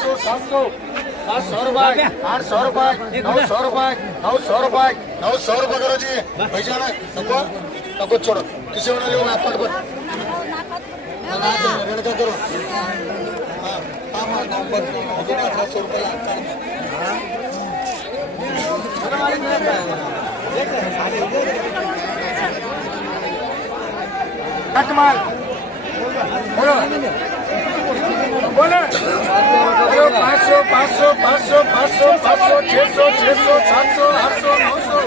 ₹800 ₹900 करो जी पैसा ना नको छोड़ो किसी को ना लो आप पर रेड करो ₹1800 कटमाल बोलो बोले 500 500 500 500 500 600 600 700 800 900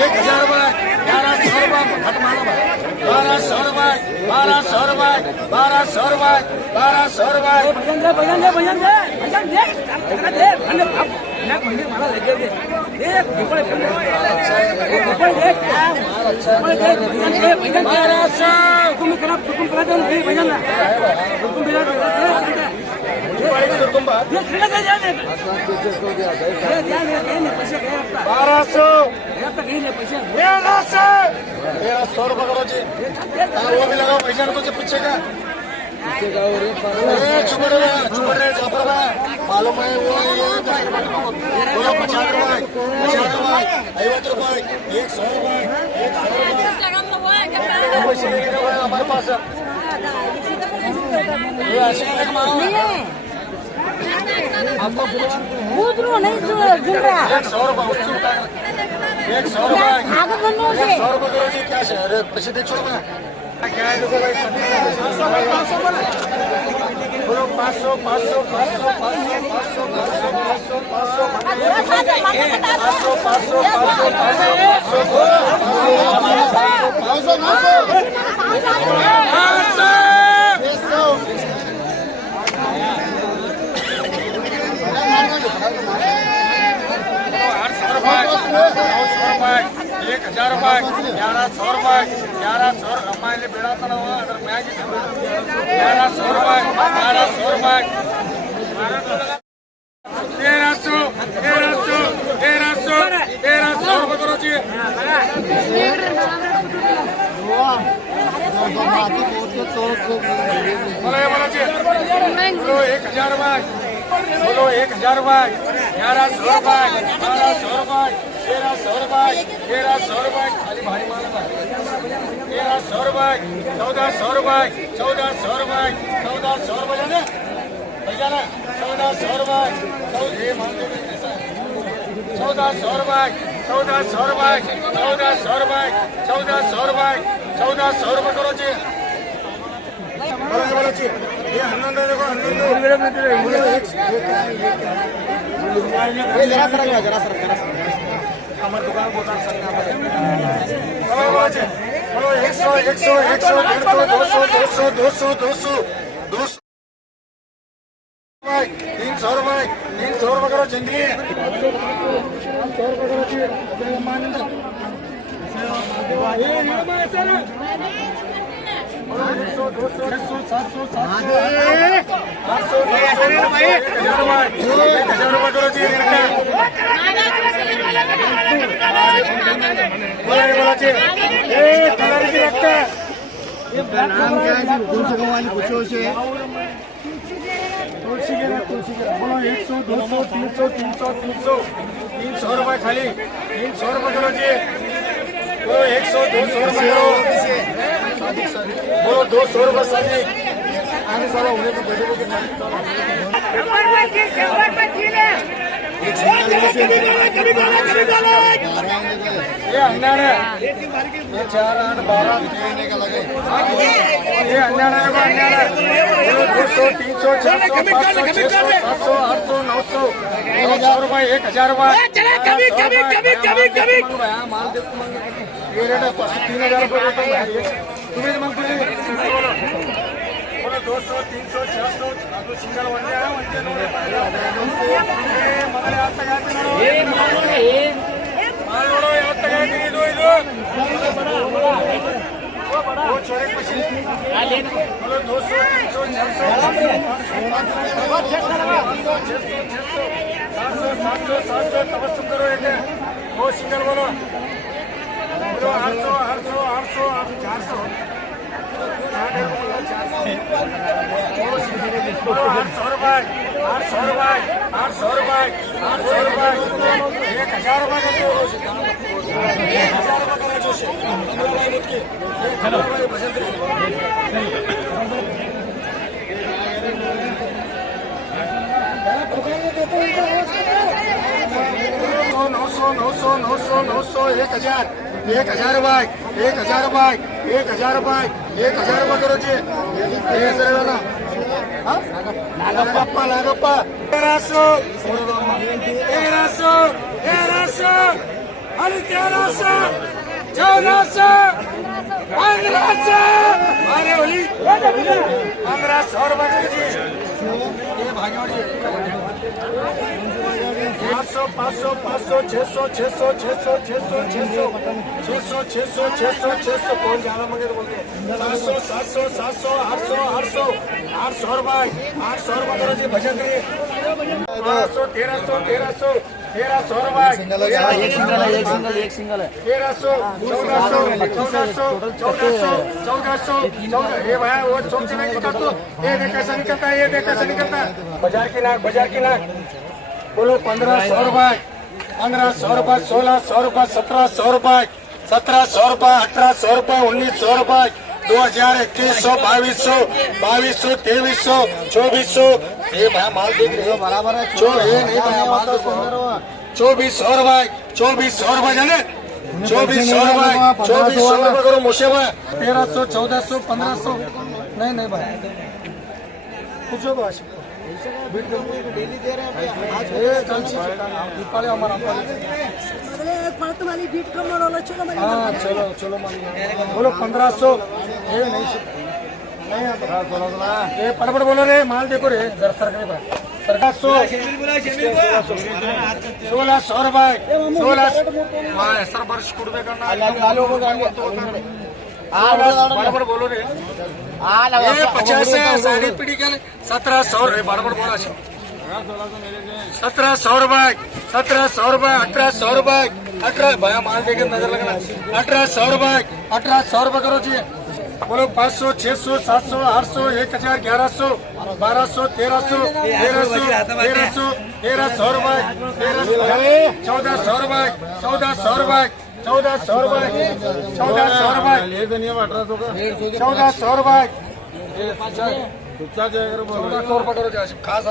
₹1000 ₹1100 घटमालो ₹1200 ₹1200 करो जी वो भी लगाओ पैसा तो पीछे का चुपड़ रहे मालूम है वो बोलो ₹50 ₹50 ₹100 हमारे पास आपको नहीं सुन रहा ₹100 क्या अरे पैसे दे छोड़ो क्या है देखो भाई बोलो 500 500 500 500 ₹1000 ₹1100 अम्माइले बेड़ा तो ना हुआ अगर मैं ₹1100 ₹1300 करो जी बोलो 1000 बोलो 1000 ₹1100 ₹1300 खाली भारी माल ₹1300 ₹1400 ₹1400 बजाने बजाना ₹1400 ये मान लो ₹1400 ₹1400 करो जी बोलो जी ये 11 देखो 11 जरा सर हमारे दुकान को उतार सकते हैं बोलो 100 100 100 150 200 200 200 200 ₹300 करो जंगली नाम क्या है तुलसी वाली पूछो से तुलसी के बोलो 100 200 300 ₹300 खाली ₹300 करो जी बोलो 100 200 बोलो ₹200 शादी आने साला उन्हें तो बैठे ये 11 ये 4 8 12 देने का लगे ये 11 200 300 400 500 600 700 800 900 ₹900 ₹1000 माल दे ये रेट ₹3000 तुम्हें माल बोलो 200 300 400 ಅದು ಸಿಂಗಲ್ ಒಂದೇ ನೋಡಿ ಮಗನೇ ಯಾವತ್ತ ಗಾಯ್ತು ಮಾಲ್ ನೋಡು ಯಾವತ್ತ ಗಾಯ್ತು ಇದು वो छोरे पीछे बोलो 200 300 400 700 तबस्सुम करो एक वो सिंगल बोलो 800 400 900 1000 रुपये 1000 रुपये 1000 रुपये 1000 रुपये करो जी नागप्पा 1300 आणि 1300 1400 1500 अरे ओली 1500 रुपये जी ये भागीवाड़ी 800 500 600 कौन ज्यादा मंगे तो बोलते 700 800 रुपये 800 रुपये करो जी भजन करिए 1300 रुपये एक सिंगल है 1300 1400 ये भाई वो चौक से नहीं पकड़ तो ये देख कैसा निकलता है बाजार की नाक बोलो 1500 रुपये 1600 रुपये 1700 रुपये 1800 रुपये 1900 रुपये 2000 2100 2200 2300 2400 ये भाई माल देख रहे हो बराबर है ये नहीं भाई माल 2400 रुपये जाने 2400 रुपये करो मुझे भाई 1300 1400 1500 नहीं भाई कुछ भाई डेली दे रहे हैं हमारा तुम्हारी बीट कम चलो चलो बोलो 1500 नहीं ये पटपट बोलो रे माल देखो रे सरकार 1600 रुपये 16 सर वर्ष कुड़बे करना बड़बड़ बोलो रे 50 साड़ी पीढ़ी के 1700 रे बड़बड़ बोला 1700 रुपये 1800 रुपये 18 भैया माल देखे नजर लगना 1800 रुपये करो जी बोलो 500 600 700 800 1000 1100 1200 1300 रुपये 1400 रुपये 1400 रुपये 1400 रुपये 1400 रुपये 1400 रुपये करो जी खास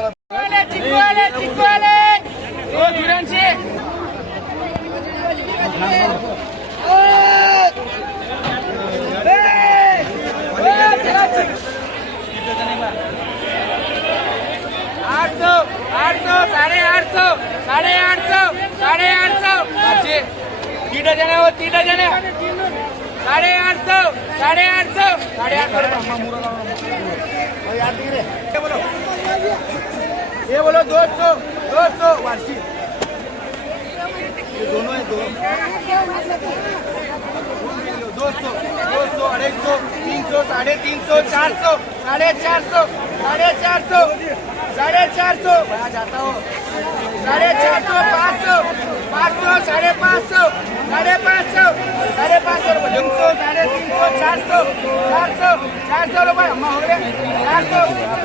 साढ़े आठ सौ 3 डजन है वो 3 डजन है 850 ये बोलो 200 वार्षी ये दोनों है 200 250 300 350 400 450 वहाँ जाता हो 450 500 500 550 रुपये 300 400 400 रुपये अम्मा हो गए 400